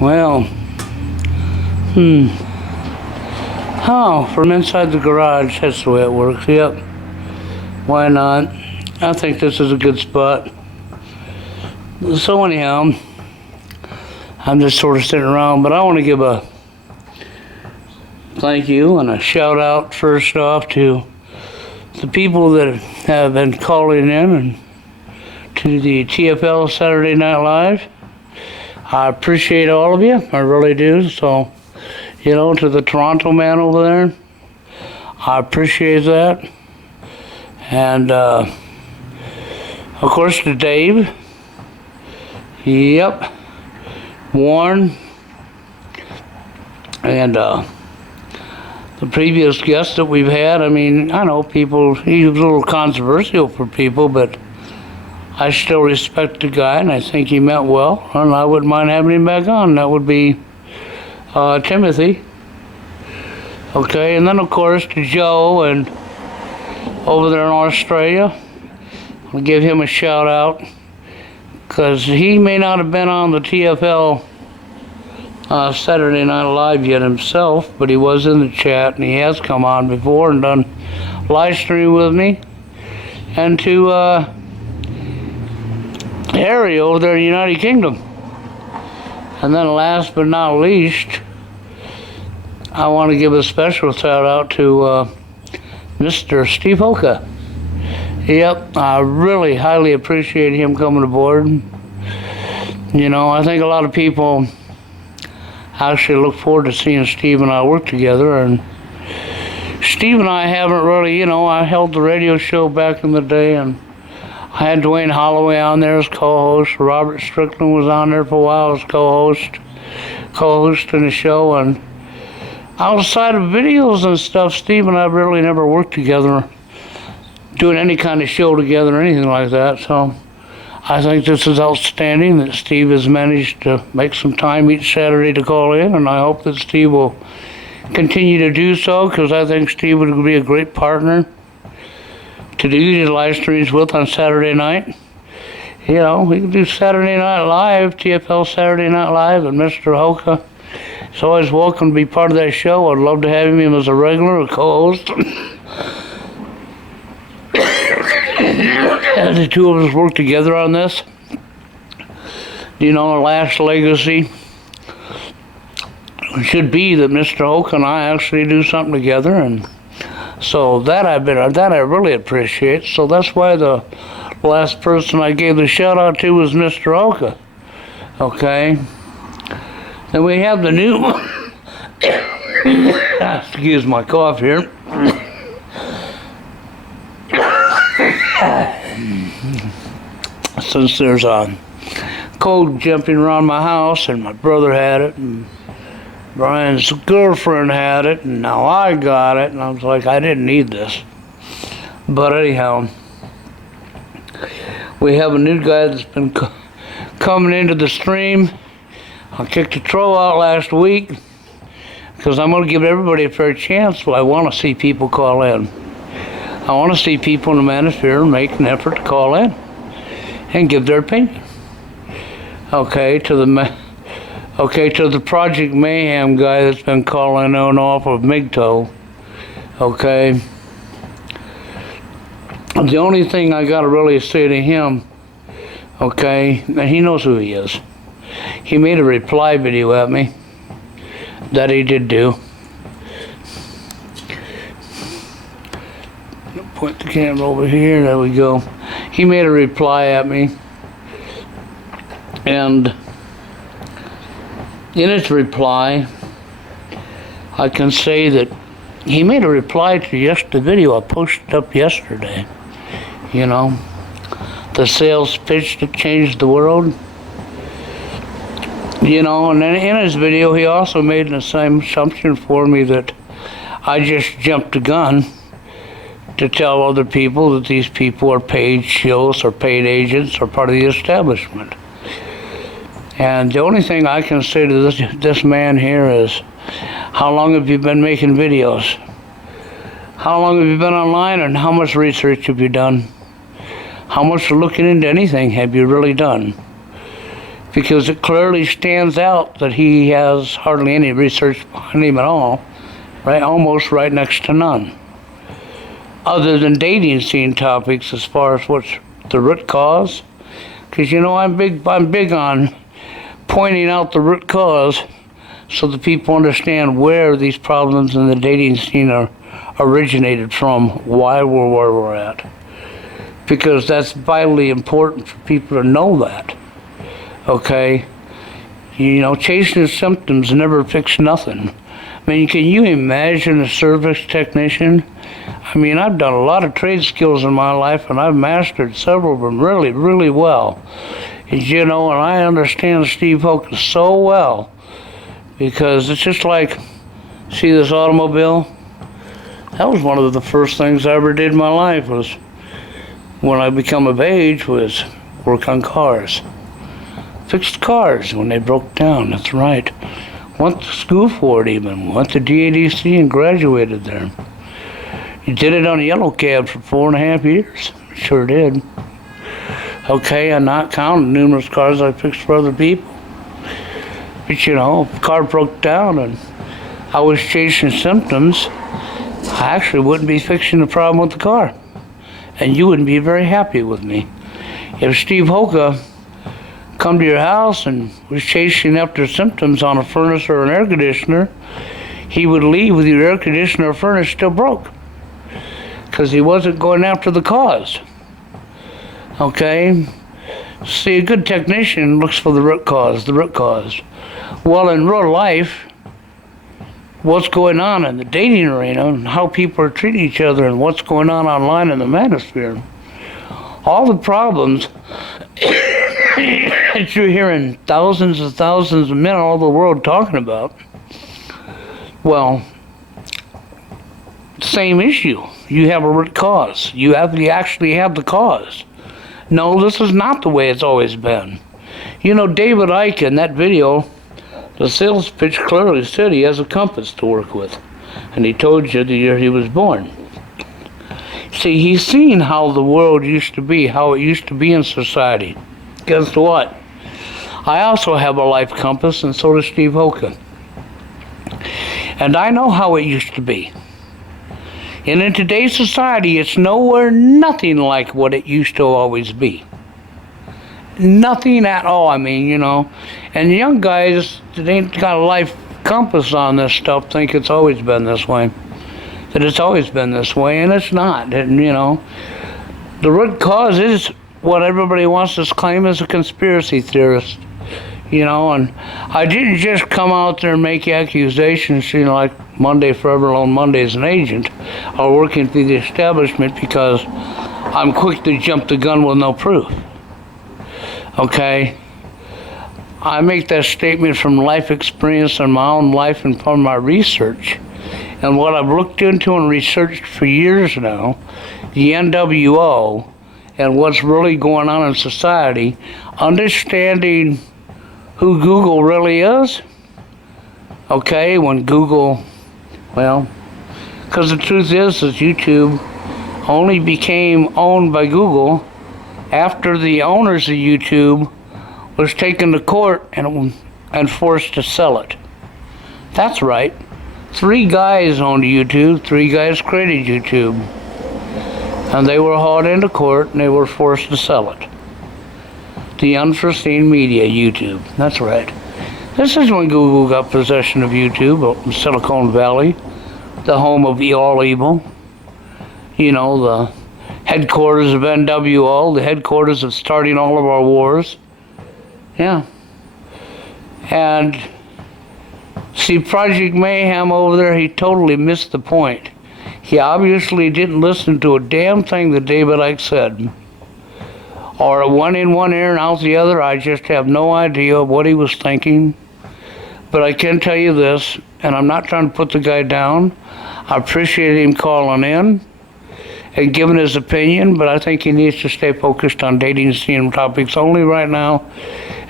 Well, oh, from inside the garage, that's the way it works, yep. Why not? I think this is a good spot. So anyhow, I'm just sort of sitting around, but I want to give a thank you and a shout out first off to the people that have been calling in and to the TFL Saturday Night Live. I appreciate all of you, I really do. So, you know, to the Toronto man over there, I appreciate that. And, of course, to Dave. Yep. Warren. And, the previous guest that we've had, I mean, I know people, he was a little controversial for people, but I still respect the guy, and I think he meant well, and I wouldn't mind having him back on. That would be Timothy. Okay, and then of course to Joe and over there in Australia, I'll give him a shout out because he may not have been on the TFL Saturday Night Live yet himself, but he was in the chat and he has come on before and done live stream with me. And to Harry over there in the United Kingdom. And then last but not least, I want to give a special shout out to Mr. Steve Hoka. Yep, I really highly appreciate him coming aboard. You know, I think a lot of people actually look forward to seeing Steve and I work together. And Steve and I haven't really, you know, I held the radio show back in the day, and I had Dwayne Holloway on there as co-host. Robert Strickland was on there for a while as co-hosting the show. And outside of videos and stuff, Steve and I really never worked together, doing any kind of show together or anything like that. So I think this is outstanding that Steve has managed to make some time each Saturday to call in, and I hope that Steve will continue to do so, because I think Steve would be a great partner to do these live streams with on Saturday night. You know, we can do Saturday Night Live, TFL Saturday Night Live, and Mr. Hoka is always welcome to be part of that show. I'd love to have him as a regular, a co-host. And the two of us work together on this. You know, last legacy should be that Mr. Hoka and I actually do something together, and so that I really appreciate. So that's why the last person I gave the shout out to was Mr. Hoka. Okay. Then we have the new excuse my cough here. Since there's a cold jumping around my house, and my brother had it, and Brian's girlfriend had it, and now I got it, and I was like, I didn't need this. But anyhow, we have a new guy that's been coming into the stream. I kicked the troll out last week because I'm going to give everybody a fair chance. Well, I want to see people call in. I want to see people in the manosphere make an effort to call in and give their opinion. Okay, to the Project Mayhem guy that's been calling on off of Migto. Okay. The only thing I gotta really say to him, okay, and he knows who he is. He made a reply video at me that he did do. Point the camera over here, there we go. He made a reply at me, and in his reply, I can say that he made a reply to the video I posted up yesterday. You know, the sales pitch that changed the world. You know, and then in his video, he also made the same assumption for me that I just jumped the gun to tell other people that these people are paid shills or paid agents or part of the establishment. And the only thing I can say to this man here is, how long have you been making videos? How long have you been online, and how much research have you done? How much looking into anything have you really done? because it clearly stands out that he has hardly any research behind him at all, right? Almost right next to none, other than dating scene topics as far as what's the root cause. Because I'm big on pointing out the root cause so that people understand where these problems in the dating scene are originated from, why we're where we're at. Because that's vitally important for people to know that. Okay? Chasing symptoms never fix nothing. I mean, can you imagine a service technician? I mean, I've done a lot of trade skills in my life, and I've mastered several of them really, really well. And I understand Steve Hoke so well, because it's just like, see this automobile? That was one of the first things I ever did in my life, was when I become of age, was work on cars. Fixed cars when they broke down, that's right. Went to school for it even, went to DADC and graduated there. You did it on a yellow cab for 4.5 years, sure did. Okay, I'm not counting numerous cars I fixed for other people. But if a car broke down and I was chasing symptoms, I actually wouldn't be fixing the problem with the car. And you wouldn't be very happy with me. If Steve Hoka come to your house and was chasing after symptoms on a furnace or an air conditioner, he would leave with your air conditioner or furnace still broke, because he wasn't going after the cause. Okay? See, a good technician looks for the root cause. Well, in real life, what's going on in the dating arena and how people are treating each other and what's going on online in the manosphere, all the problems that you're hearing thousands of men all over the world talking about, well, same issue. You have a root cause. You actually have the cause. No, this is not the way it's always been. David Icke in that video, the sales pitch clearly said he has a compass to work with. And he told you the year he was born. See, he's seen how the world used to be, how it used to be in society. Guess what? I also have a life compass, and so does Steve Hoka. And I know how it used to be. And in today's society, it's nothing like what it used to always be. Nothing at all, I mean, And young guys that ain't got a life compass on this stuff think it's always been this way. That it's always been this way, and it's not. And, the root cause is what everybody wants to claim as a conspiracy theorist. And I didn't just come out there and make accusations, like Monday Forever Alone Monday as an agent, or working for the establishment, because I'm quick to jump the gun with no proof. Okay? I make that statement from life experience in my own life and from my research. And what I've looked into and researched for years now, the NWO, and what's really going on in society, understanding who Google really is. Okay, when Google, because the truth is YouTube only became owned by Google after the owners of YouTube was taken to court and forced to sell it. That's right. 3 guys owned YouTube, 3 guys created YouTube. And they were hauled into court and they were forced to sell it. The unforeseen media, YouTube. That's right. This is when Google got possession of YouTube up in Silicon Valley, the home of all evil. The headquarters of NWO, the headquarters of starting all of our wars. Yeah. And see, Project Mayhem over there, he totally missed the point. He obviously didn't listen to a damn thing that David Icke said. Or one in one ear and out the other. I just have no idea what he was thinking. But I can tell you this, and I'm not trying to put the guy down. I appreciate him calling in and giving his opinion, but I think he needs to stay focused on dating scene topics only right now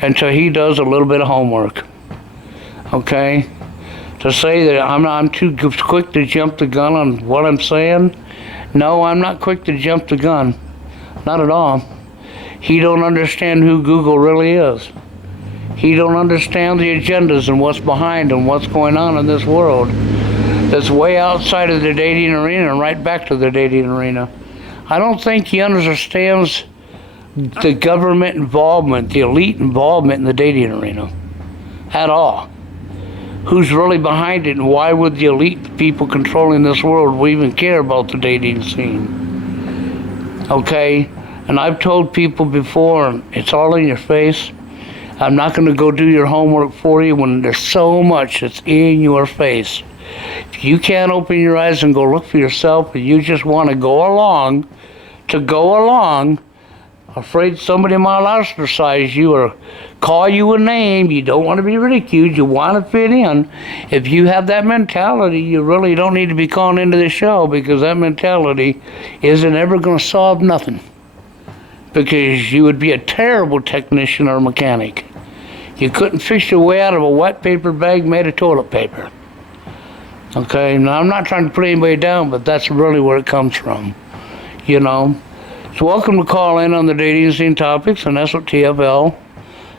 until he does a little bit of homework. Okay? To say that I'm too quick to jump the gun on what I'm saying, no, I'm not quick to jump the gun. Not at all. He don't understand who Google really is. He don't understand the agendas and what's behind and what's going on in this world. That's way outside of the dating arena and right back to the dating arena. I don't think he understands the government involvement, the elite involvement in the dating arena at all. Who's really behind it, and why would the elite people controlling this world even care about the dating scene? Okay? And I've told people before, it's all in your face. I'm not going to go do your homework for you when there's so much that's in your face. If you can't open your eyes and go look for yourself, and you just want to go along, afraid somebody might ostracize you or call you a name, you don't want to be ridiculed, you want to fit in. If you have that mentality, you really don't need to be calling into the show, because that mentality isn't ever going to solve nothing. Because you would be a terrible technician or mechanic. You couldn't fix your way out of a wet paper bag made of toilet paper. Okay, now I'm not trying to put anybody down, but that's really where it comes from. You know, so welcome to call in on the dating scene topics, and that's what TFL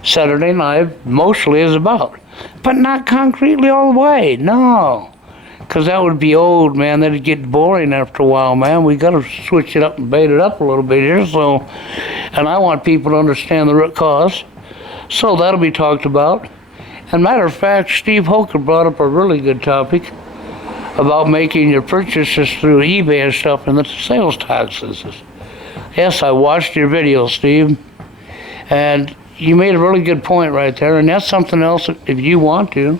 Saturday night mostly is about. But not concretely all the way, no. Because that would be old, man. That'd get boring after a while, man. We got to switch it up and bait it up a little bit here. So, and I want people to understand the root cause. So that'll be talked about. And matter of fact, Steve Hoker brought up a really good topic about making your purchases through eBay and stuff and the sales taxes. Yes, I watched your video, Steve. And you made a really good point right there. And that's something else, if you want to,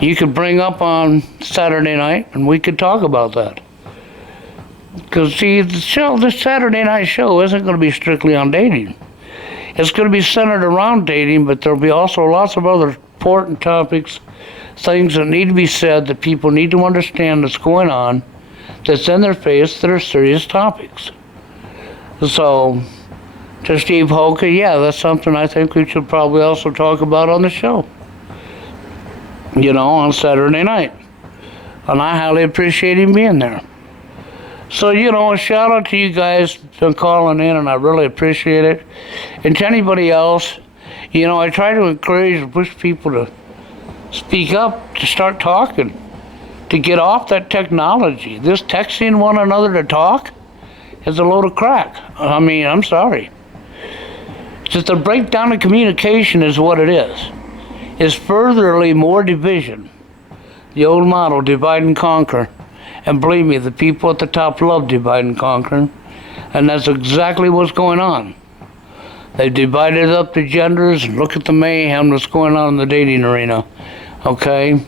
you could bring up on Saturday night, and we could talk about that. Because, see, this Saturday night show isn't going to be strictly on dating. It's going to be centered around dating, but there'll be also lots of other important topics, things that need to be said that people need to understand that's going on, that's in their face, that are serious topics. So, to Steve Hoker, yeah, that's something I think we should probably also talk about on the show. You know, on Saturday night. And I highly appreciate him being there. So, you know, a shout out to you guys for calling in, and I really appreciate it. And to anybody else, you know, I try to encourage and push people to speak up, to start talking, to get off that technology. This texting one another to talk is a load of crack. I mean, I'm sorry. Just the breakdown of communication is what it is. Is furtherly more division. The old model, divide and conquer. And believe me, the people at the top love divide and conquer. And that's exactly what's going on. They've divided up the genders, and look at the mayhem that's going on in the dating arena. Okay?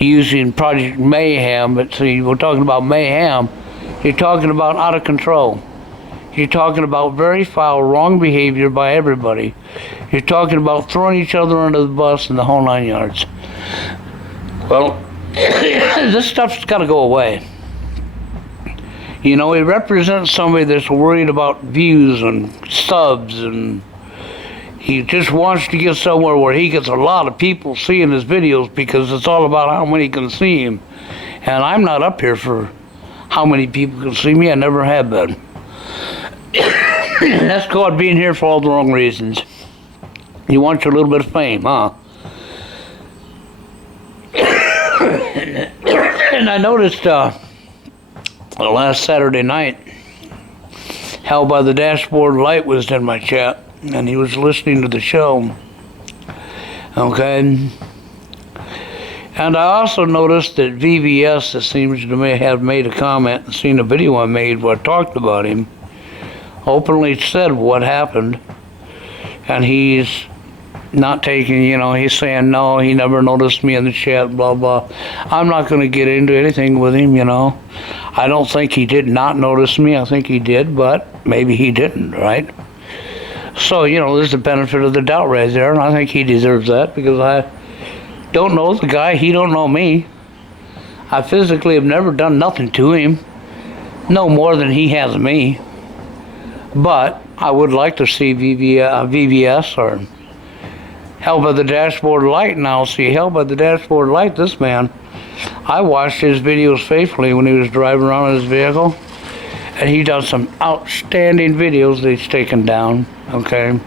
Using Project Mayhem, but see, we're talking about mayhem. You're talking about out of control. You're talking about very foul, wrong behavior by everybody. You're talking about throwing each other under the bus and the whole 9 yards. Well, this stuff's got to go away. You know, he represents somebody that's worried about views and subs, and he just wants to get somewhere where he gets a lot of people seeing his videos, because it's all about how many can see him. And I'm not up here for how many people can see me. I never have been. That's called being here for all the wrong reasons. You want your little bit of fame, huh? And I noticed last Saturday night, Hell by the Dashboard Light was in my chat, and he was listening to the show. Okay? And I also noticed that VVS, that seems to me have made a comment and seen a video I made where I talked about him, openly said what happened, and he's not taking, you know, he's saying, no, he never noticed me in the chat, blah, blah. I'm not going to get into anything with him, you know. I don't think he did not notice me. I think he did, but maybe he didn't, right? So, you know, there's the benefit of the doubt right there, and I think he deserves that, because I don't know the guy, he don't know me. I physically have never done nothing to him, no more than he has me. But I would like to see VVS or Hell by the Dashboard Light. Now, see, Hell by the Dashboard Light, this man, I watched his videos faithfully when he was driving around in his vehicle, and he done some outstanding videos that he's taken down, okay?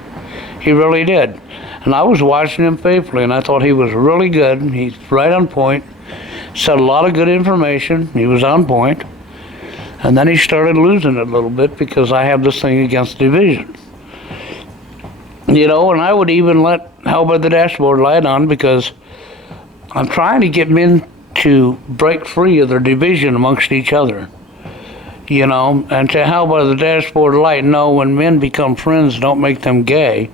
He really did. And I was watching him faithfully, and I thought he was really good. He's right on point. Said a lot of good information. He was on point. And then he started losing it a little bit because I have this thing against division. You know, and I would even let Hell by the Dashboard Light on because I'm trying to get men to break free of their division amongst each other. You know, and to Hell by the Dashboard Light, no, when men become friends, don't make them gay.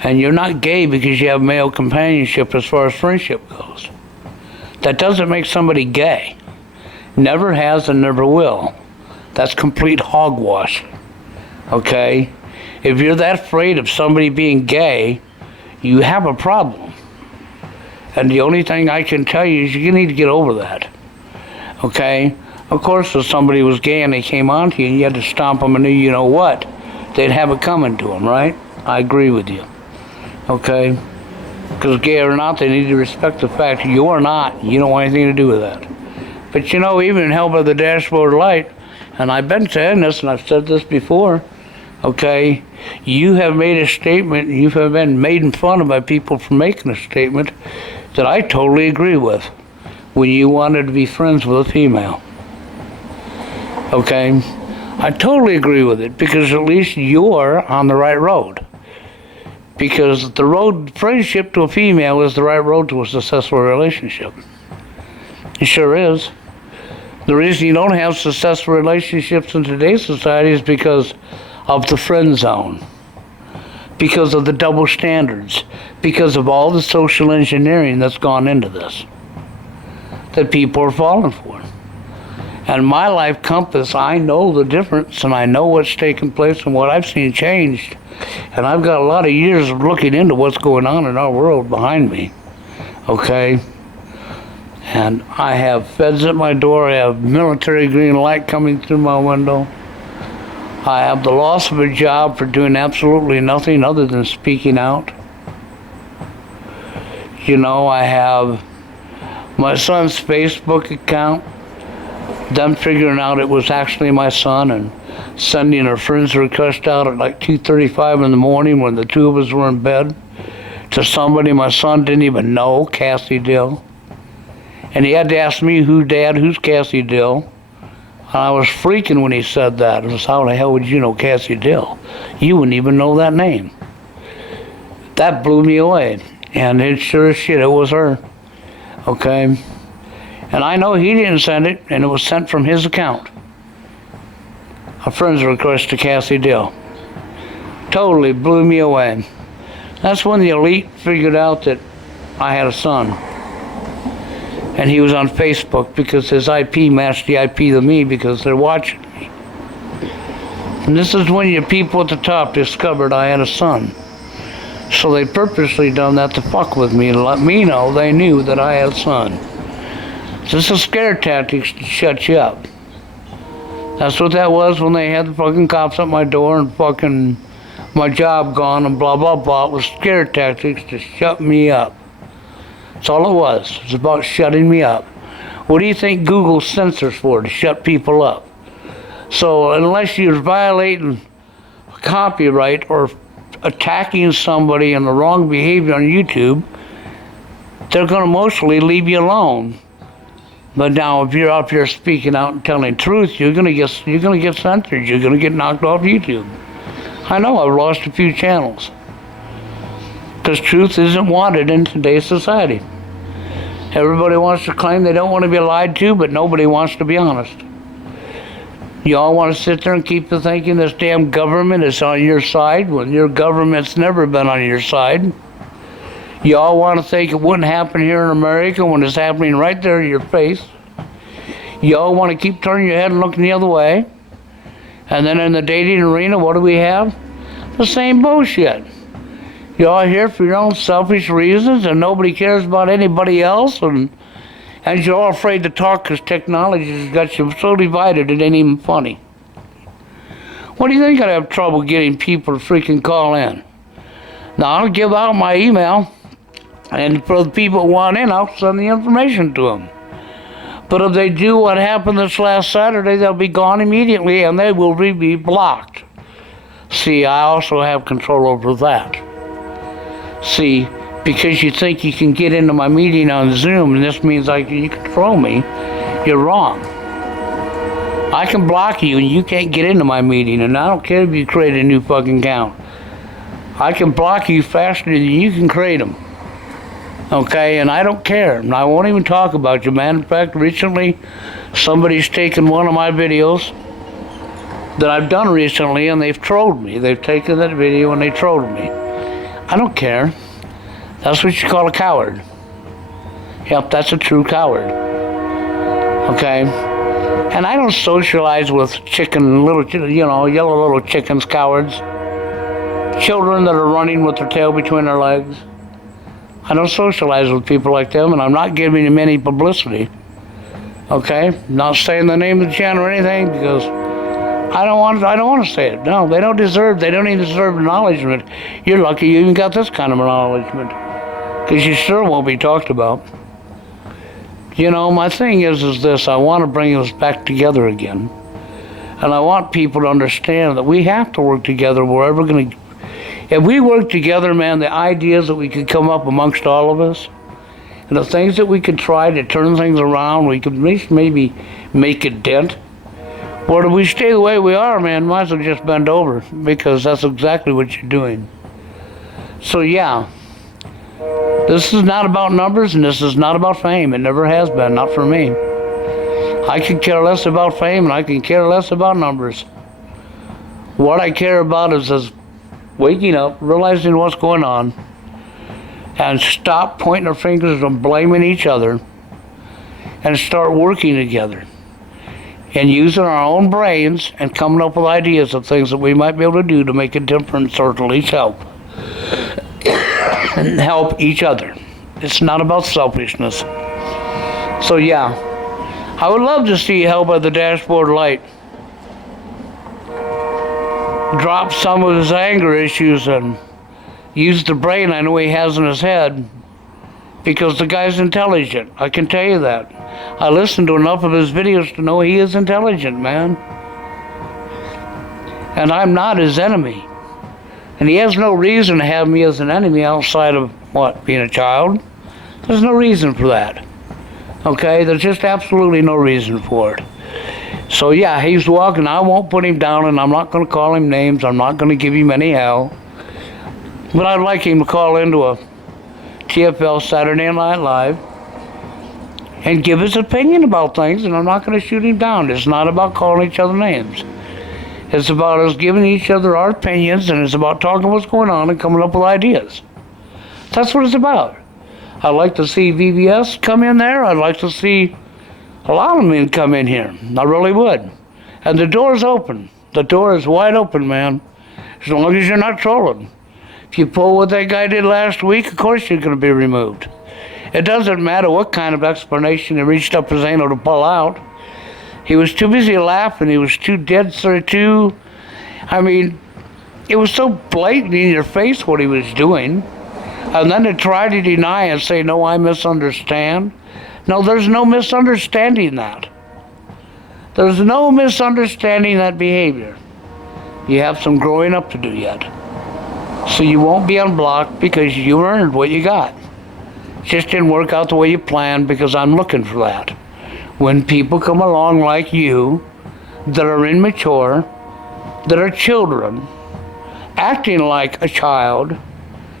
And you're not gay because you have male companionship as far as friendship goes. That doesn't make somebody gay. Never has and never will. That's complete hogwash. Okay? If you're that afraid of somebody being gay, you have a problem. And the only thing I can tell you is you need to get over that. Okay? Of course, if somebody was gay and they came on to you and you had to stomp them and knew you know what, they'd have it coming to them, right? I agree with you. Okay? Because gay or not, they need to respect the fact that you are not. You don't want anything to do with that. But you know, even in Hell by the Dashboard Light, and I've been saying this and I've said this before, okay, you have made a statement, you have been made fun of by people for making a statement that I totally agree with when you wanted to be friends with a female. Okay? I totally agree with it because at least you're on the right road. Because the road friendship to a female is the right road to a successful relationship. It sure is. The reason you don't have successful relationships in today's society is because of the friend zone, because of the double standards, because of all the social engineering that's gone into this, that people are falling for. And my life compass, I know the difference and I know what's taken place and what I've seen changed. And I've got a lot of years of looking into what's going on in our world behind me. Okay? And I have feds at my door. I have military green light coming through my window. I have the loss of a job for doing absolutely nothing other than speaking out. You know, I have my son's Facebook account. Them figuring out it was actually my son and sending a friend's request out at like 2:35 in the morning when the two of us were in bed to somebody my son didn't even know, Cassie Dill. And he had to ask me, who's Cassie Dill? And I was freaking when he said that. It was, how the hell would you know Cassie Dill? You wouldn't even know that name. That blew me away. And it sure as shit, it was her. Okay? And I know he didn't send it, and it was sent from his account. A friend's request to Cassie Dill. Totally blew me away. That's when the elite figured out that I had a son. And he was on Facebook because his IP matched the IP to me because they're watching me. And this is when your people at the top discovered I had a son. So they purposely done that to fuck with me and let me know they knew that I had a son. This is scare tactics to shut you up. That's what that was when they had the fucking cops at my door and fucking my job gone and blah, blah, blah. It was scare tactics to shut me up. That's all it was. It was about shutting me up. What do you think Google censors for? To shut people up. So unless you're violating copyright or attacking somebody in the wrong behavior on YouTube, they're going to mostly leave you alone. But now, if you're up here speaking out and telling truth, you're gonna get censored. You're gonna get knocked off YouTube. I know I've lost a few channels because truth isn't wanted in today's society. Everybody wants to claim they don't want to be lied to, but nobody wants to be honest. You all want to sit there and keep thinking this damn government is on your side when your government's never been on your side. You all want to think it wouldn't happen here in America when it's happening right there in your face. You all want to keep turning your head and looking the other way. And then in the dating arena, what do we have? The same bullshit. You're all here for your own selfish reasons and nobody cares about anybody else. And you're all afraid to talk because technology has got you so divided it ain't even funny. What do you think I'd have trouble getting people to freaking call in? Now, I'll give out my email. And for the people who want in, I'll send the information to them. But if they do what happened this last Saturday, they'll be gone immediately and they will be blocked. See, I also have control over that. See, because you think you can get into my meeting on Zoom and this means you control me, you're wrong. I can block you and you can't get into my meeting, and I don't care if you create a new fucking account. I can block you faster than you can create them. Okay, and I don't care. And I won't even talk about you, man. In fact, recently, somebody's taken one of my videos that I've done recently, and they've trolled me. They've taken that video and they trolled me. I don't care. That's what you call a coward. Yep, that's a true coward. Okay? And I don't socialize with yellow little chickens, cowards. Children that are running with their tail between their legs. I don't socialize with people like them, and I'm not giving them any publicity. Okay? I'm not saying the name of the channel or anything because I don't want to say it. No, they don't even deserve acknowledgement. You're lucky you even got this kind of acknowledgement. Because you sure won't be talked about. You know, my thing is this, I want to bring us back together again. And I want people to understand that we have to work together. If we work together, man, the ideas that we could come up amongst all of us, and the things that we could try to turn things around, we could at least maybe make a dent. Or if we stay the way we are, man, might as well just bend over, because that's exactly what you're doing. So yeah, this is not about numbers, and this is not about fame. It never has been, not for me. I could care less about fame, and I can care less about numbers. What I care about is waking up, realizing what's going on, and stop pointing our fingers and blaming each other, and start working together, and using our own brains and coming up with ideas of things that we might be able to do to make a difference or to at least help. And help each other. It's not about selfishness. So yeah, I would love to see help by the dashboard light. Drop some of his anger issues and use the brain I know he has in his head, because the guy's intelligent. I can tell you that. I listened to enough of his videos to know he is intelligent, man. And I'm not his enemy. And he has no reason to have me as an enemy outside of, being a child. There's no reason for that. Okay? There's just absolutely no reason for it. So yeah, he's walking. I won't put him down, and I'm not going to call him names. I'm not going to give him any hell. But I'd like him to call into a TFL Saturday Night Live and give his opinion about things, and I'm not going to shoot him down. It's not about calling each other names. It's about us giving each other our opinions, and it's about talking what's going on and coming up with ideas. That's what it's about. I'd like to see VBS come in there. I'd like to see a lot of men come in here. I really would. And the door's open. The door is wide open, man. As long as you're not trolling. If you pull what that guy did last week, of course you're going to be removed. It doesn't matter what kind of explanation he reached up his anal to pull out. He was too busy laughing. He was too dead, sir, too. I mean, it was so blatant in your face what he was doing. And then to try to deny and say, no, I misunderstand. No, there's no misunderstanding that. There's no misunderstanding that behavior. You have some growing up to do yet. So you won't be unblocked because you earned what you got. It just didn't work out the way you planned, because I'm looking for that. When people come along like you, that are immature, that are children, acting like a child,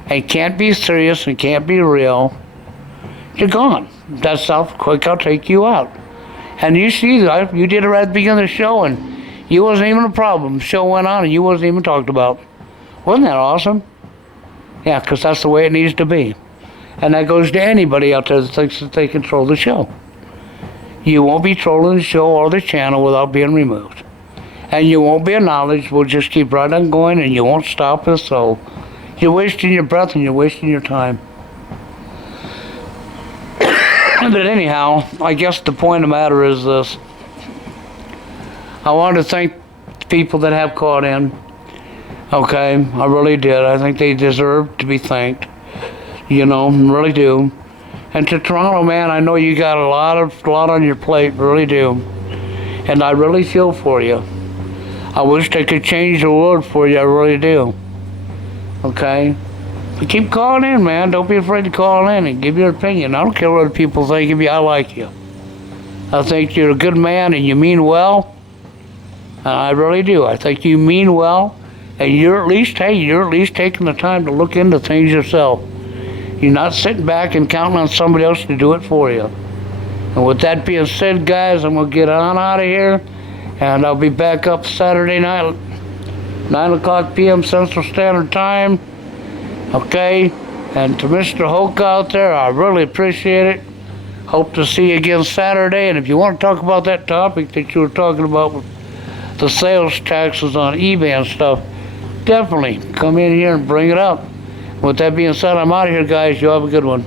and can't be serious and can't be real, you're gone. That's how quick I'll take you out. And you see that, you did it right at the beginning of the show, and you wasn't even a problem. The show went on and you wasn't even talked about. Wasn't that awesome? Yeah, because that's the way it needs to be. And that goes to anybody out there that thinks that they control the show. You won't be trolling the show or the channel without being removed. And you won't be acknowledged. We'll just keep right on going, and you won't stop us. So you're wasting your breath and you're wasting your time. But anyhow, I guess the point of the matter is this. I want to thank the people that have called in. Okay, I really did. I think they deserve to be thanked. You know, really do. And to Toronto, man, I know you got a lot on your plate, really do. And I really feel for you. I wish I could change the world for you, I really do. Okay? But keep calling in, man. Don't be afraid to call in and give your opinion. I don't care what other people think of you. I like you. I think you're a good man and you mean well. And I really do. I think you mean well. And you're at least taking the time to look into things yourself. You're not sitting back and counting on somebody else to do it for you. And with that being said, guys, I'm going to get on out of here. And I'll be back up Saturday night, 9 o'clock p.m. Central Standard Time. Okay? And to Mr. Hoke out there, I really appreciate it. Hope to see you again Saturday. And if you want to talk about that topic that you were talking about with the sales taxes on eBay and stuff, definitely come in here and bring it up. With that being said, I'm out of here, guys. You have a good one.